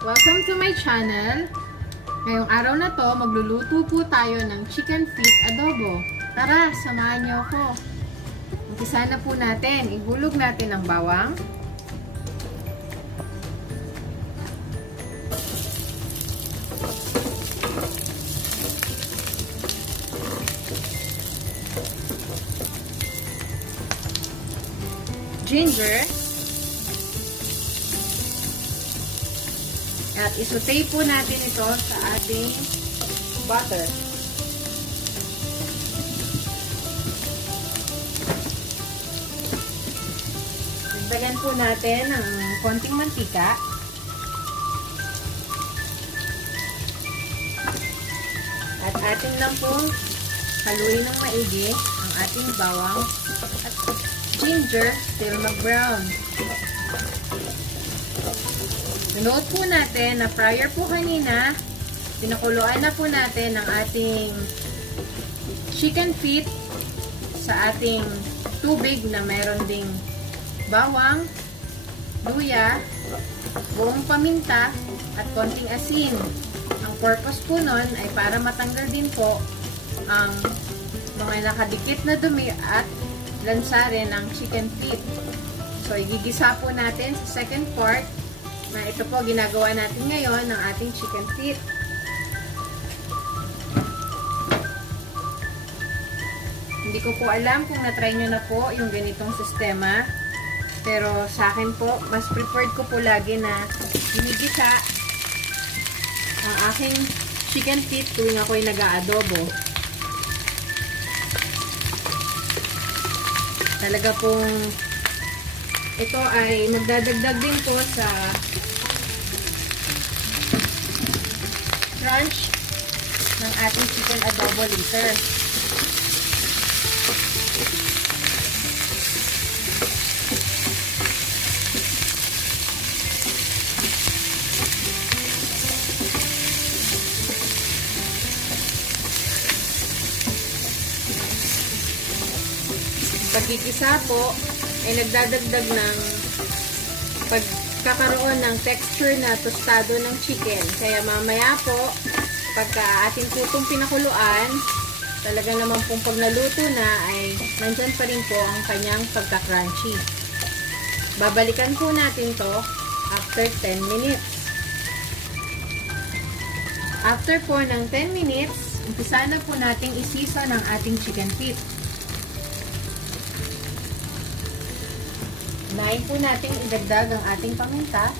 Welcome to my channel. Ngayong araw na to, magluluto po tayo ng chicken feet adobo. Tara, samahan niyo ako. Umpisa na po natin. Ihulog natin ang bawang. Ginger. At isutay po natin ito sa ating butter. Dagdagan po natin ng konting mantika. At atin lang pong haluin ng maigi ang ating bawang at ginger till mag-brown. Note po natin na prior po kanina, pinakuluan na po natin ang ating chicken feet sa ating tubig na meron ding bawang, luya, buong paminta, at konting asin. Ang purpose po nun ay para matanggal din po ang mga nakadikit na dumi at lansarin ng chicken feet. So, igigisa po natin sa second part na ito po ginagawa natin ngayon ng ating chicken feet. Hindi ko po alam kung na-try nyo na po yung ganitong sistema. Pero sa akin po, mas preferred ko po lagi na ginigisa ang aking chicken feet tuwing ako'y nag-aadobo. Talaga pong ito ay magdadagdag din po sa crunch ng ating chicken adobo later. Pagkikisa po ay nagdadagdag ng pagkakaroon ng texture na tostado ng chicken. Kaya mamaya po, pagka ating putong pinakuluan, talaga naman pong pag naluto na ay nandyan pa rin po ang kanyang pagka-crunchy. Babalikan po natin to after 10 minutes. After po ng 10 minutes, umpisa na po nating isisa ng ating chicken feet. Unahin po natin idagdag ang ating paminta.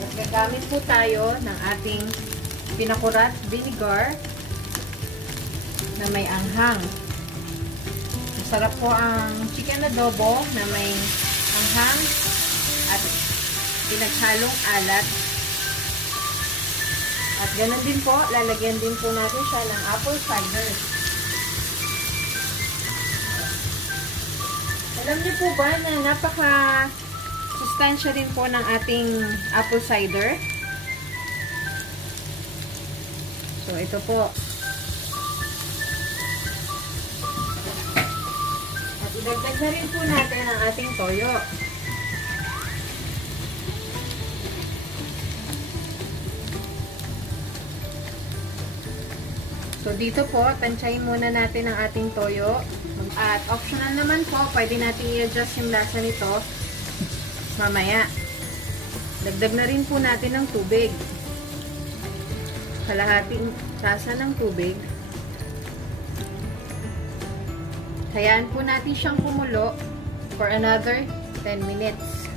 At gagamit po tayo ng ating pinakurat vinegar na may anghang. Masarap po ang chicken adobo na may anghang at pinaghalong alat. At ganoon din po, lalagyan din po natin siya ng apple cider. Alam niyo po ba na napaka-sustansya din po ng ating apple cider? So, ito po. At idagdag na rin po natin ang ating toyo. So, dito po, tansyahin muna natin ang ating toyo. At optional naman po, pwede natin i-adjust yung lasa nito mamaya. Dagdag na rin po natin ng tubig. Kalahating tasa ng tubig. Hayaan po natin siyang kumulo for another 10 minutes.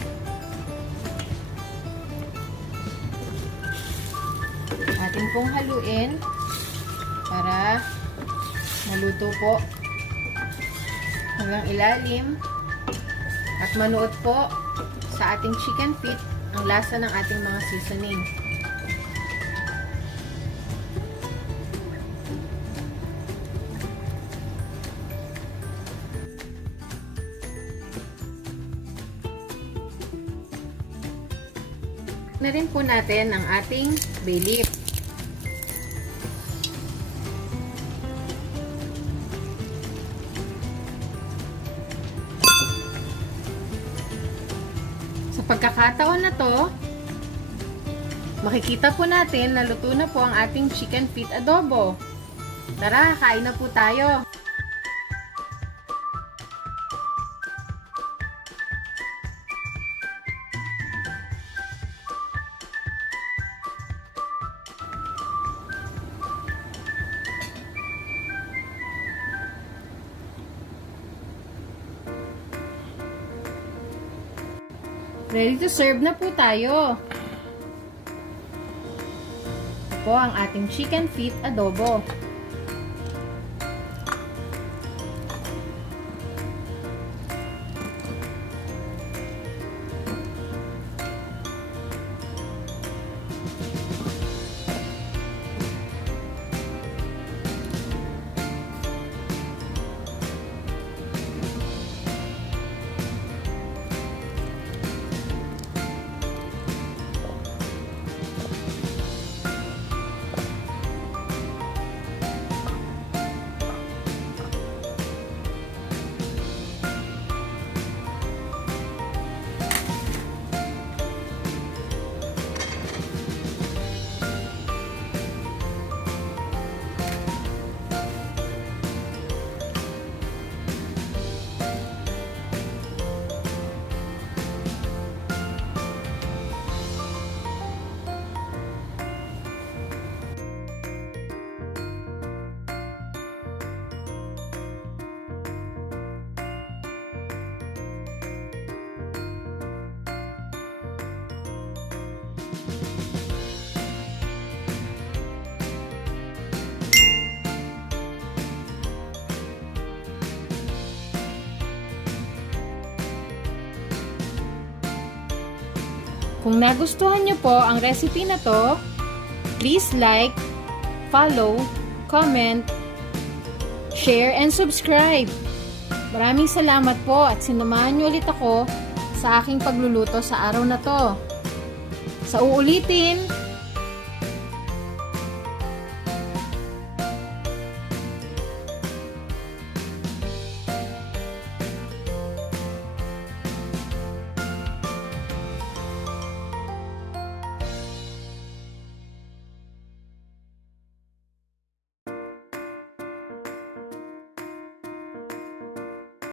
Atin pong haluin para maluto po hanggang ilalim at manuot po sa ating chicken feet ang lasa ng ating mga seasoning. Na rin po natin ang ating bay leaf. pagkakataon na to, makikita po natin na luto na po ang ating chicken feet adobo. Tara, kain na po tayo. Ready to serve na po tayo. Ito po ang ating chicken feet adobo. Kung nagustuhan nyo po ang recipe na to, please like, follow, comment, share, and subscribe. Maraming salamat po at sinamahan nyo ulit ako sa aking pagluluto sa araw na to. Sa uulitin,